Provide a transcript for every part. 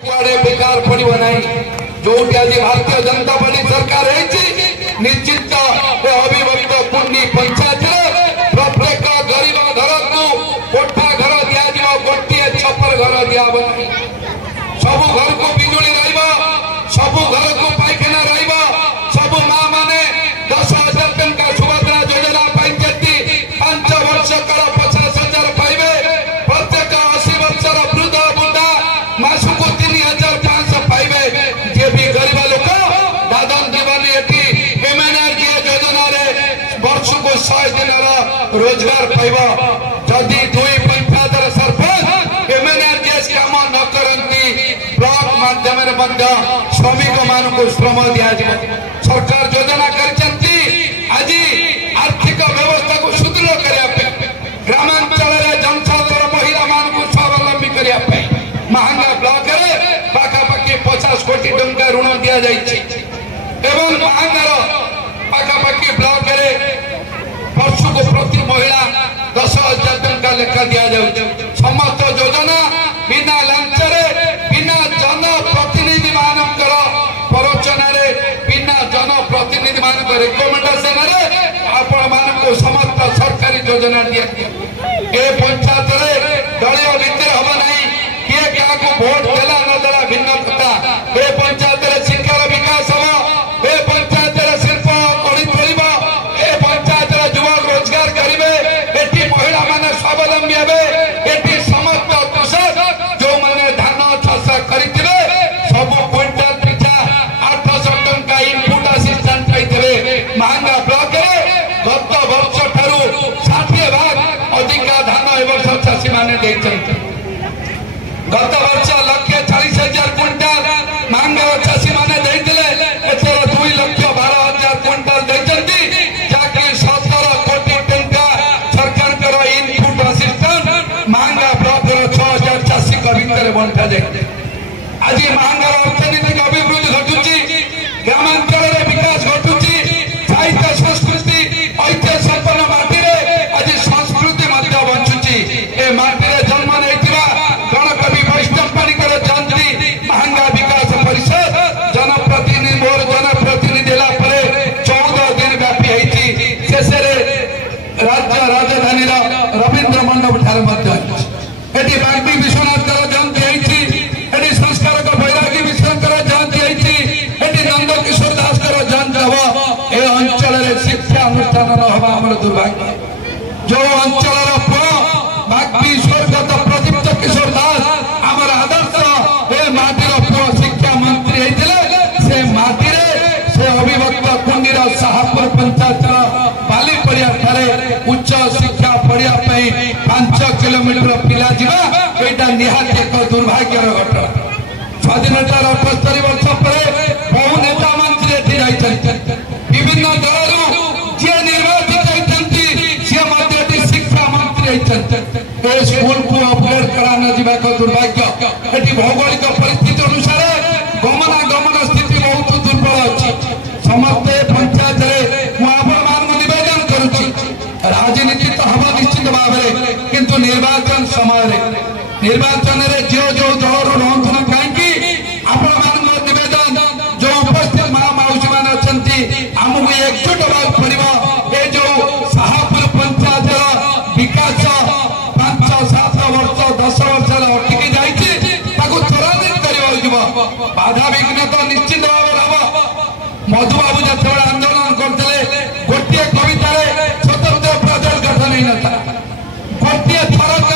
कुआड़े बेकार पड़ो ना जो आज भारतीय जनता पार्टी सरकार निश्चित अभिभक्त पुण्य पंचायत प्रत्येक गरीब घर को कोठा घर दिया गोटे छपर घर दिया सब घर को बिजुली सब घर को पायखाना सब माँ मैंने 10,000 टंका सुभद्रा योजना पाई 5 वर्ष कर 50,000 पाइबे प्रत्येक 80 वर्षर वृद्ध बुढ़ा मासक 3,500 पाइबे जे भी गरीब लोक दादन जीवन योजना वर्ष को 100 दिन रोजगार पाइब जदि 2 पंचायत सरपंच एमएनआरजीएस काम न करती ब्लॉक माध्यम श्रमिक मान को श्रम दि सरकार योजना करती आज आर्थिक व्यवस्था को सुदृढ़ करने ग्रामांचल जनसाधारण महिला मान को स्वावलंबी करने महांगा ब्लॉक पाखापाखि 50 कोटी टंका ऋण दि जाए महांगार पाखापाखि ब्लॉक वर्ष को प्रति महिला 10,000 टंका लेखा दि जाए समस्त योजना बिना लांचरे बिना जनप्रतिनिधि मानकर प्ररोचन बिना जनप्रतिनिधि मान रिकमेंडेशन आपण मान समस्त सरकारी योजना दिया ए पंचायत दलीय भितर हम ना किए क्या भोट देला न देला भिन्न कथा ए पंचायत शिक्षार विकास हम ए पंचायत शिल्प गढ़ी तोड़ ए पंचायत युवक रोजगार करेंगे एटी महिला माने स्वावलंबी हे समस्त कृषक जो मैंने धान चाष करते सब क्विंटाल पिछा 800 टंका इनपुट असिस्टेंट पाइबे महांगा ब्लॉक गत वर्ष ठारू 60 भाग अधिका धान ए वर्ष चाषी मैंने गत वर्ष 1,40,000 क्विंटाल महांगा चाषी मैंने 2,12,000 क्विंटाल जहाँकि 17 कोटी टंका सरकार इनपुट असिस्टेंट महांगा ब्लॉक 6,000 चाषी भितर बंटा जाए आज महांगार अर्थनैतिक अभिवृद्धि घटुची ग्रामांचल विकास घटुची साहित्य संस्कृति ऐतिह्य संपन्न माटी आज संस्कृति बंचुची ए माटी जन्म नहीं गणकवि वैष्णव पाणिकर जयंती महांगा विकास परिषद जनप्रतिनिधि मोर जनप्रतिनिधि 14 दिन व्यापी शेष राज्य राजधानी रवींद्र मंडप ठारे बाग्मी विश्वनाथ जयंती संस्कार बैरागी विश्वकर जयंती नंद किशोर दास जयंती हम ए अंचल शिक्षा अनुष्ठान हवा आम दुर्भाग्य जो अंचल बाग्मी स्वर्गत प्रदीप्त किशोर दास आमर आदर्श ए माटीर पुओ शिक्षा मंत्री होते से माटी से अभिभक्त कुंडीर शाहपुर पंचायत बाली पड़िया उच्च शिक्षा पढ़िया 5 किलोमीटर पिला जावा निहाती एक दुर्भाग्यर घटना स्वाधीनतार 75 वर्ष पर बहु नेता मंत्री विभिन्न दल जी निर्वाचित होती शिक्षा मंत्री स्कूल को अपग्रेड कराना जावाक दुर्भाग्य भौगोलिक परिस्थिति अनुसार गमनागमन स्थिति बहुत दुर्बल अच्छी समस्ते पंचायत निवेदन करुच्ची राजनीति तो हम निश्चित भाव में किंतु निर्वाचन समय निर्वाचन जो जो दल रुहतु ना कहीं आपण निवेदन जो उपस्थित माँ मौसी मैंने अच्छा आमको एकजुट होगा पड़ो ये जो शाहपुर पंचायत विकास 5-7 वर्ष 10 वर्ष अटकी जाइए त्वरान्वित कर बाधा विघ्न तो निश्चित भाव हम मधुबाबू जो आंदोलन करते गोटे कवितार स्वतंत्र प्रदेश गठन होता गोटे थरक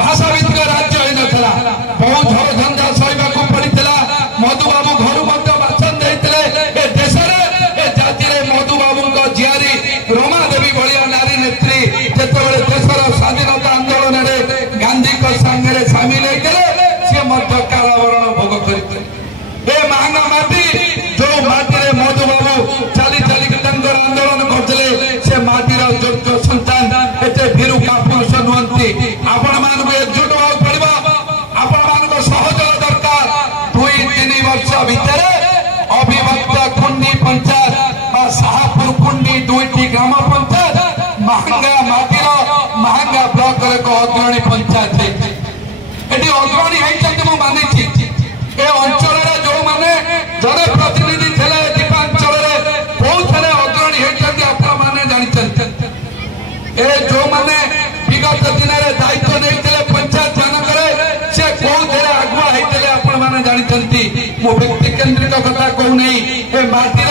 भाषा भित्तिक राज्य होता बहुत झड़ झंझा सहवाक पड़ा मधुबाबू घर भाषण देते देश जाति मधुबाबू झियारी रमा देवी भाया नारी नेत्री जिते देशर स्वाधीनता आंदोलन में गांधी सामने सामिल होते सी कारावरण भोग करते महांगा माटी जो माटी मधुबाबू चली आंदोलन करते से माटीर योग्य संतान एते भीरु कापुरुष नुहति आपण मान एकजुट होगा पड़ो आपण मान सहयोग दरकार 2-3 वर्ष भितर अभिभक्त कुंडी पंचायत शाहपुर कुंडी 2टी ग्राम पंचायत महांगा माटीर महांगा ब्लॉक एक अग्रणी पंचायत ये अग्रणी होती मानी जानते मो व्यक्ति केन्द्रित कथा कहू नहीं ए माटीर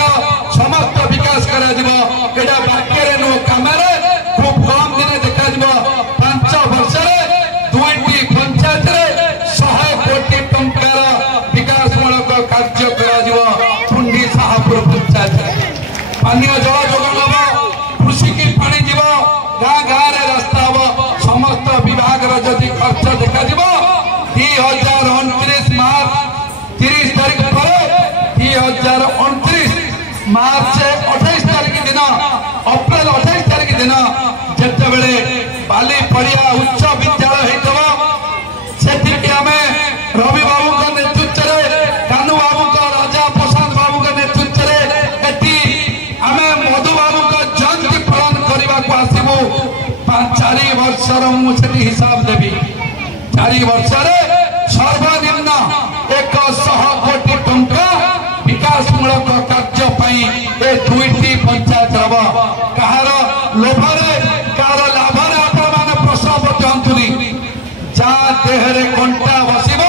समस्त विकास करा जिवो एटा बाक्यरे नो कामरे खूब कम दिन देखा जिवो 5 वर्ष रे 2टी पंचायत रे 100 कोटी टंकार विकास मूलक कार्य करा जिवो पुंडी साहापुर पंचायत पानीय जल जोगान हबो कृषि की पानी जीव गाँ गाँ रे रास्ता हम समस्त विभाग जदि खर्च देखा 2029 मार्च 30 तारीख पर 2029 मार्च 28 तारीख दिन अप्रैल 28 तारीख दिन जिते बड़े बाली पड़िया उच्च विद्यालय होता से रवि बाबू नेतृत्व में कानू बाबू राजा प्रशांत बाबू नेतृत्व में आम मधु बाबू जयंती पालन करने को आसबू 4 वर्षर मुझे हिसाब देवी 4 वर्ष सर्वनिम्न 100 कोटी टंका विकास मूलक कार्य ए 2टी पंचायत हम कहार लोभरे कहार लाभरे आपण प्रसव चाहतुनी जहाँ देहरे कंटा बसब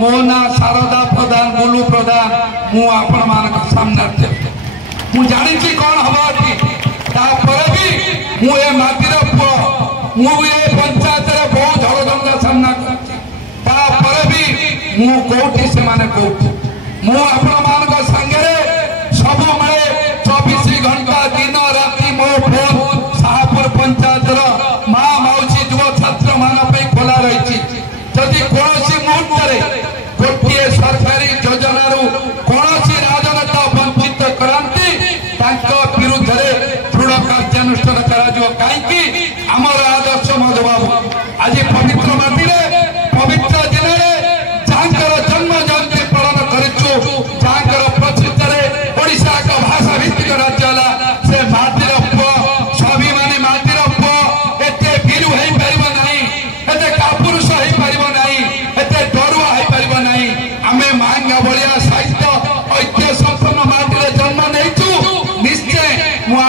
मो ना शारदा प्रधान बुलू प्रधान मुझे सामने मु जानी कौन हम भी मुझे माटीर पुओ मुझे पंचायत बहुत झड़झंडा सामना भी मुझे से मुझे सांगे सब 24 घंटा दिन राति मो फोन शाहपुर पंचायत माँ मौसी युव छात्र मान खोला रही जदि कौन मुहूर्त गोटे सरकारी योजन कौन राजनेता वंचित कराती विरुद्ध दृढ़ कार्यानुष्ठान कहीं आमर आदर्श मधुबाबू आज पवित्र माटी पवित्र जिले में जहाँ जन्म जयंती पालन करूँ जहाँ प्रचित ओडिशा एक भाषा भित्तिक राज्य है से माटीर पुओ स्वाभिमानी माटीर पुओ एत वीरु हो पार ना एत कापुरुष हो पार ना एत डरुआ हो पार ना आम मांगा भाया साहित्य ऐतिह्य संपन्न माटी जन्म नहीं निश्चय मुझे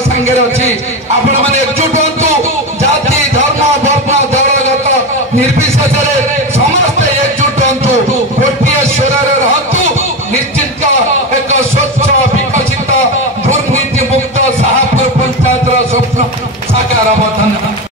सांगे अच्छी आपण मैंने एकजुट हूँ जाति धर्म वर्ण दलगत निर्विशेष समस्त एकजुट हूँ गोटे स्वर रहतु निश्चित एक स्वच्छ विकसित दुर्नीति मुक्त शाहपुर पंचायत स्वप्न साकार हम।